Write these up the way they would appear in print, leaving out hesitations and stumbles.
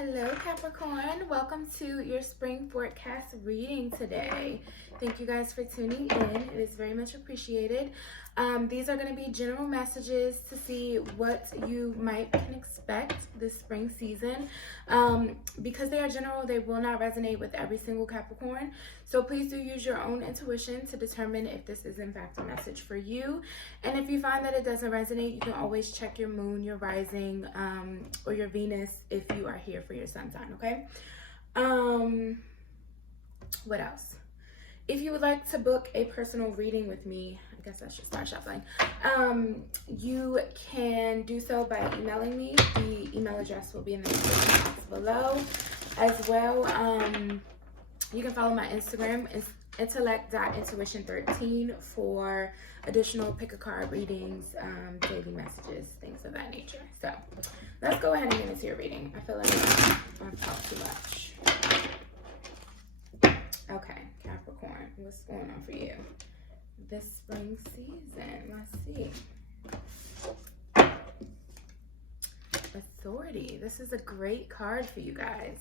Hello Capricorn, welcome to your spring forecast reading today. Thank you guys for tuning in. It is very much appreciated. These are going to be general messages to see what you can expect this spring season. Because they are general, they will not resonate with every single Capricorn. So please do use your own intuition to determine if this is in fact a message for you. And if you find that it doesn't resonate, you can always check your moon, your rising, or your Venus if you are here for your sun sign, okay? What else? If you would like to book a personal reading with me, I guess I should start shuffling. You can do so by emailing me. The email address will be in the description box below. As well, you can follow my Instagram. It's intellect.intuition13 for additional pick a card readings, daily messages, things of that nature. So let's go ahead and get into your reading. I feel like I've talked too much. Okay, Capricorn, what's going on for you this spring season? Let's see. Authority. This is a great card for you guys.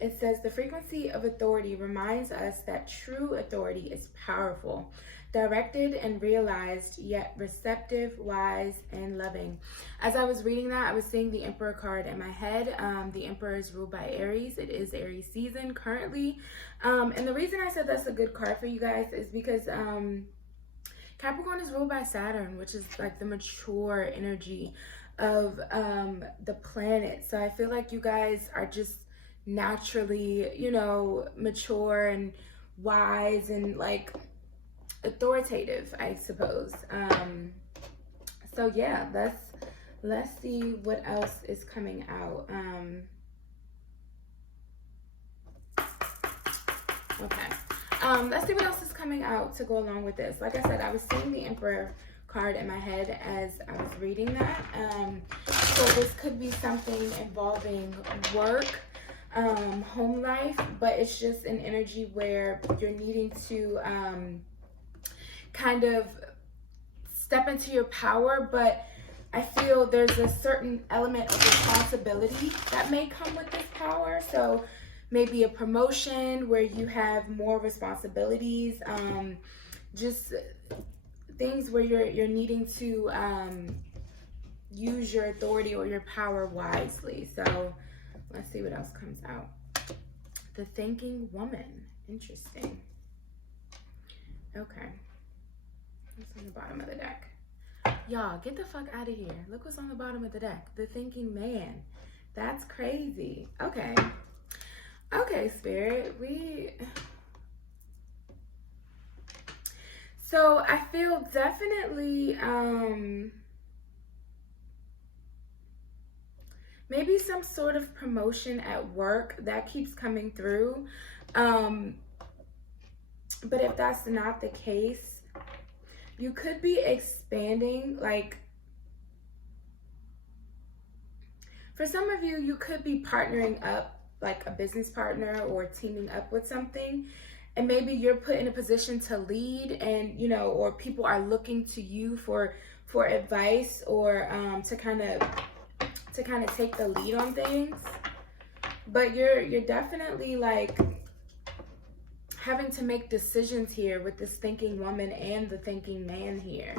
It says the frequency of authority reminds us that true authority is powerful, directed and realized, yet receptive, wise, and loving. As I was reading that, I was seeing the Emperor card in my head. The Emperor is ruled by Aries. It is Aries season currently. And the reason I said that's a good card for you guys is because Capricorn is ruled by Saturn, which is like the mature energy of the planet. So I feel like you guys are just naturally, you know, mature and wise and like authoritative, I suppose. So yeah, let's see what else is coming out. Let's see what else is coming out to go along with this. Like I said, I was seeing the Emperor card in my head as I was reading that. So this could be something involving work, home life, but it's just an energy where you're needing to kind of step into your power, but I feel there's a certain element of responsibility that may come with this power. So maybe a promotion where you have more responsibilities, just things where you're needing to use your authority or your power wisely. So let's see what else comes out. The Thinking Woman. Interesting. Okay. What's on the bottom of the deck? Y'all, get the fuck out of here. Look what's on the bottom of the deck. The Thinking Man. That's crazy. Okay. Okay, Spirit. So I feel definitely maybe some sort of promotion at work that keeps coming through. But if that's not the case, you could be expanding. Like, for some of you, you could be partnering up, like a business partner or teaming up with something. And maybe you're put in a position to lead, and, you know, or people are looking to you for advice or to kind of take the lead on things. But you're definitely like having to make decisions here with this Thinking Woman and the Thinking Man here.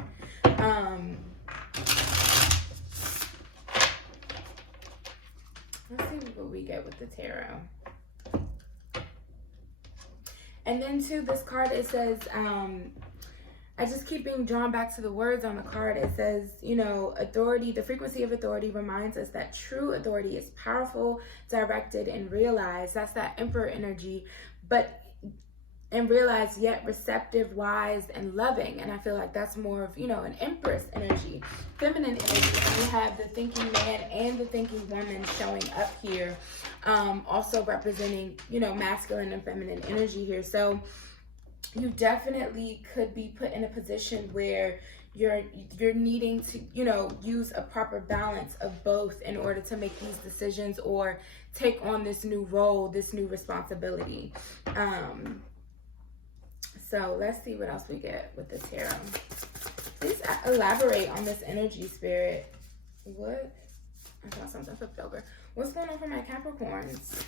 Let's see what we get with the tarot. And then too, this card, it says, I just keep being drawn back to the words on the card. It says, you know, authority, the frequency of authority reminds us that true authority is powerful, directed, and realized. That's that Emperor energy, and realized, yet receptive, wise, and loving. And I feel like that's more of, you know, an Empress energy, feminine energy. And we have the Thinking Man and the Thinking Woman showing up here, also representing, you know, masculine and feminine energy here. So you definitely could be put in a position where you're needing to, you know, use a proper balance of both in order to make these decisions or take on this new role, this new responsibility. So let's see what else we get with the tarot. Please elaborate on this energy, Spirit. What I thought something flipped over. What's going on for my Capricorns?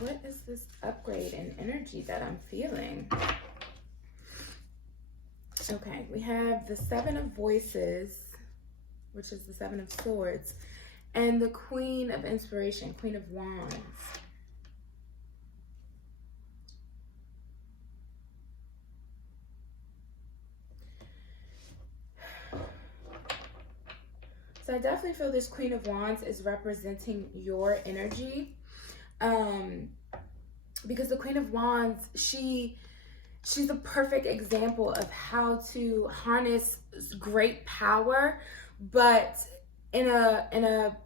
What is this upgrade in energy that I'm feeling? Okay, we have the Seven of Voices, which is the Seven of Swords, and the Queen of Inspiration, Queen of Wands. So I definitely feel this Queen of Wands is representing your energy. Because the Queen of Wands, she's a perfect example of how to harness great power, but in a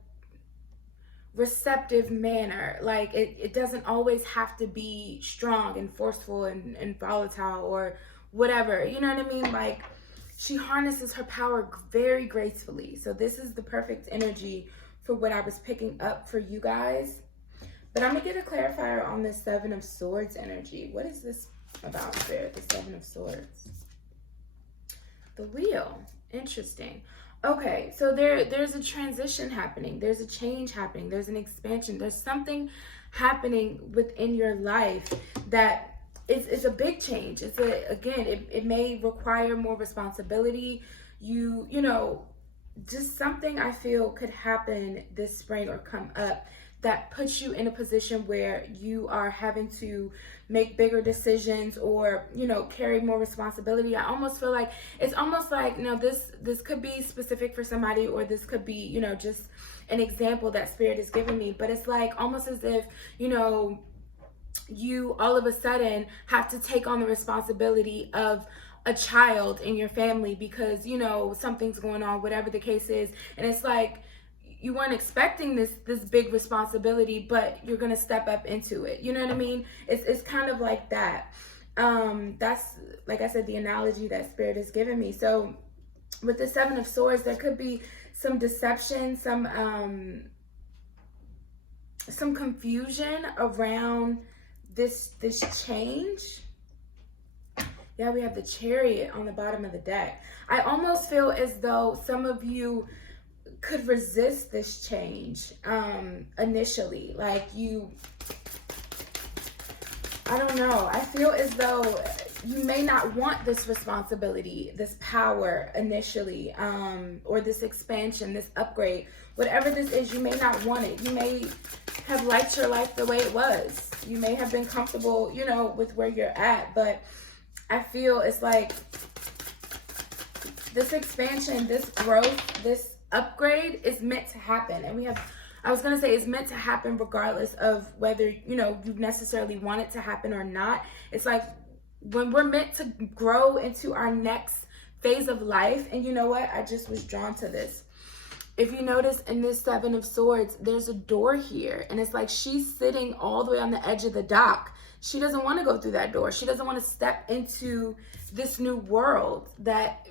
receptive manner. Like it doesn't always have to be strong and forceful and volatile or whatever. You know what I mean? Like she harnesses her power very gracefully. So this is the perfect energy for what I was picking up for you guys. But I'm going to get a clarifier on this Seven of Swords energy. What is this about, Spirit? The Seven of Swords. The Wheel. Interesting. Okay, so there's a transition happening. There's a change happening. There's an expansion. There's something happening within your life that it's a big change. It may require more responsibility. You know, just something I feel could happen this spring or come up that puts you in a position where you are having to make bigger decisions or, you know, carry more responsibility. I almost feel like it's almost like, you know, this could be specific for somebody, or this could be, you know, just an example that Spirit is giving me. But it's like almost as if, you know, you all of a sudden have to take on the responsibility of a child in your family because, you know, something's going on, whatever the case is. And it's like, you weren't expecting this big responsibility, but you're gonna step up into it. You know what I mean? It's kind of like that. That's, like I said, the analogy that Spirit has given me. So with the Seven of Swords, there could be some deception, some confusion around this change. Yeah, we have the Chariot on the bottom of the deck. I almost feel as though some of you could resist this change initially. Like I don't know. I feel as though you may not want this responsibility, this power initially, or this expansion, this upgrade. Whatever this is, you may not want it. You may have liked your life the way it was. You may have been comfortable, you know, with where you're at. But I feel it's like this expansion, this growth, this upgrade is meant to happen. And I was gonna say it's meant to happen regardless of whether, you know, you necessarily want it to happen or not. It's like when we're meant to grow into our next phase of life. And you know what? I just was drawn to this. If you notice in this Seven of Swords, there's a door here. And it's like she's sitting all the way on the edge of the dock. She doesn't want to go through that door. She doesn't want to step into this new world that...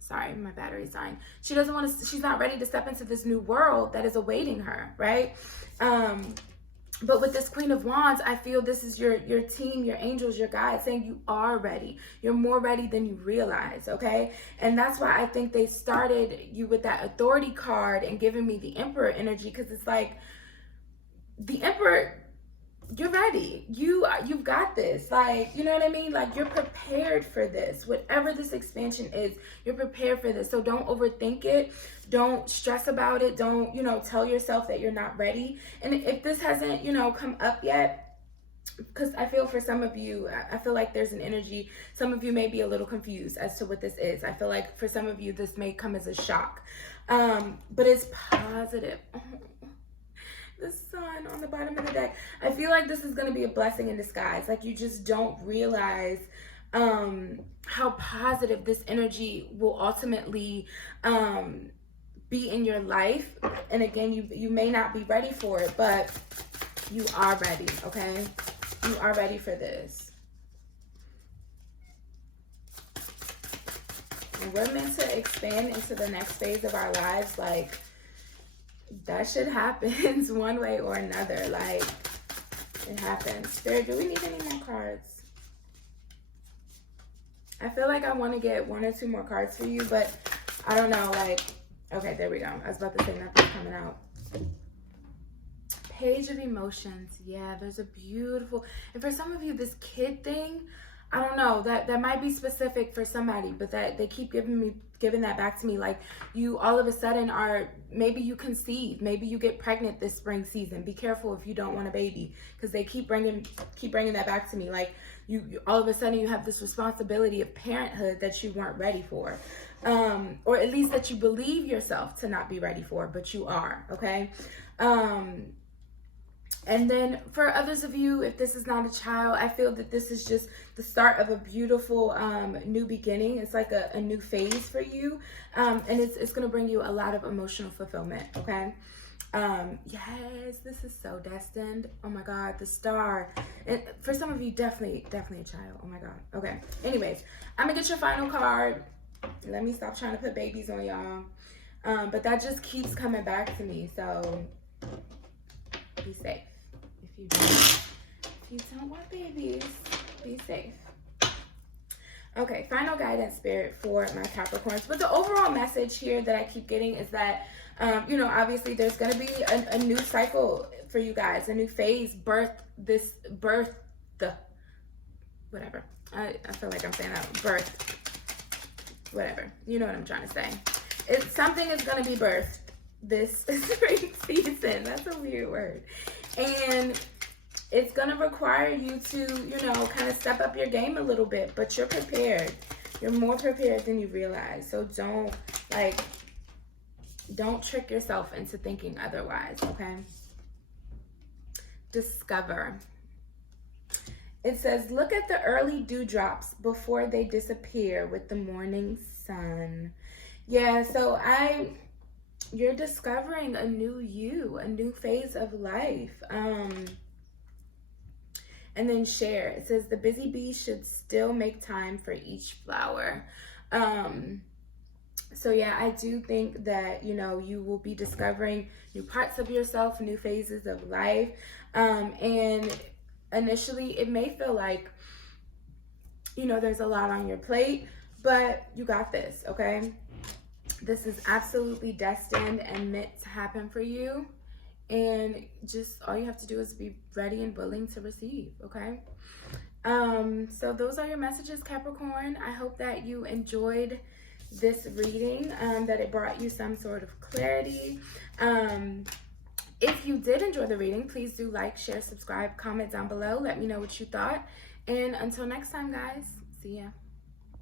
Sorry, my battery's dying. She doesn't want to, she's not ready to step into this new world that is awaiting her, right? But with this Queen of Wands, I feel this is your team, your angels, your guides saying you are ready. You're more ready than you realize, okay? And that's why I think they started you with that authority card and giving me the Emperor energy, because it's like the Emperor, you're ready. You've got this. Like, you know what I mean? Like, you're prepared for this. Whatever this expansion is, you're prepared for this. So don't overthink it. Don't stress about it. Don't, you know, tell yourself that you're not ready. And if this hasn't, you know, come up yet, because I feel for some of you, I feel like there's an energy. Some of you may be a little confused as to what this is. I feel like for some of you, this may come as a shock. But it's positive. The Sun on the bottom of the deck. I feel like this is going to be a blessing in disguise. Like, you just don't realize how positive this energy will ultimately be in your life. And again, you may not be ready for it, but you are ready, okay? You are ready for this. And we're meant to expand into the next phase of our lives. Like, that shit happens one way or another. Like, it happens. Spirit, do we need any more cards? I feel like I want to get one or two more cards for you, but I don't know, like, okay, there we go. I was about to say nothing's coming out. Page of Emotions. Yeah, there's a beautiful, and for some of you, this kid thing, I don't know, that might be specific for somebody, but that they keep giving that back to me. Like, you all of a sudden are, maybe you conceive, maybe you get pregnant this spring season. Be careful if you don't want a baby, because they keep bringing that back to me. Like, you all of a sudden you have this responsibility of parenthood that you weren't ready for, or at least that you believe yourself to not be ready for, but you are. Okay. And then for others of you, if this is not a child, I feel that this is just the start of a beautiful new beginning. It's like a new phase for you. And it's going to bring you a lot of emotional fulfillment, okay? Yes, this is so destined. Oh my God, the star. And for some of you, definitely a child. Oh my God. Okay. Anyways, I'm going to get your final card. Let me stop trying to put babies on y'all. But that just keeps coming back to me. So be safe. If you don't want babies, be safe. Okay, final guidance, Spirit, for my Capricorns. But the overall message here that I keep getting is that, obviously there's going to be a new cycle for you guys, a new phase, whatever. I feel like I'm saying that, whatever. You know what I'm trying to say. Something is going to be birthed this spring season. That's a weird word. And it's going to require you to, kind of step up your game a little bit, but you're prepared. You're more prepared than you realize. So don't trick yourself into thinking otherwise, okay? Discover. It says, look at the early dewdrops before they disappear with the morning sun. Yeah, so you're discovering a new you, a new phase of life. And then share. It says the busy bee should still make time for each flower. So yeah, I do think that, you will be discovering new parts of yourself, new phases of life. And initially it may feel like, there's a lot on your plate, but you got this, okay? This is absolutely destined and meant to happen for you. And just all you have to do is be ready and willing to receive, okay? So those are your messages, Capricorn. I hope that you enjoyed this reading, that it brought you some sort of clarity. If you did enjoy the reading, please do like, share, subscribe, comment down below. Let me know what you thought. And until next time, guys, see ya.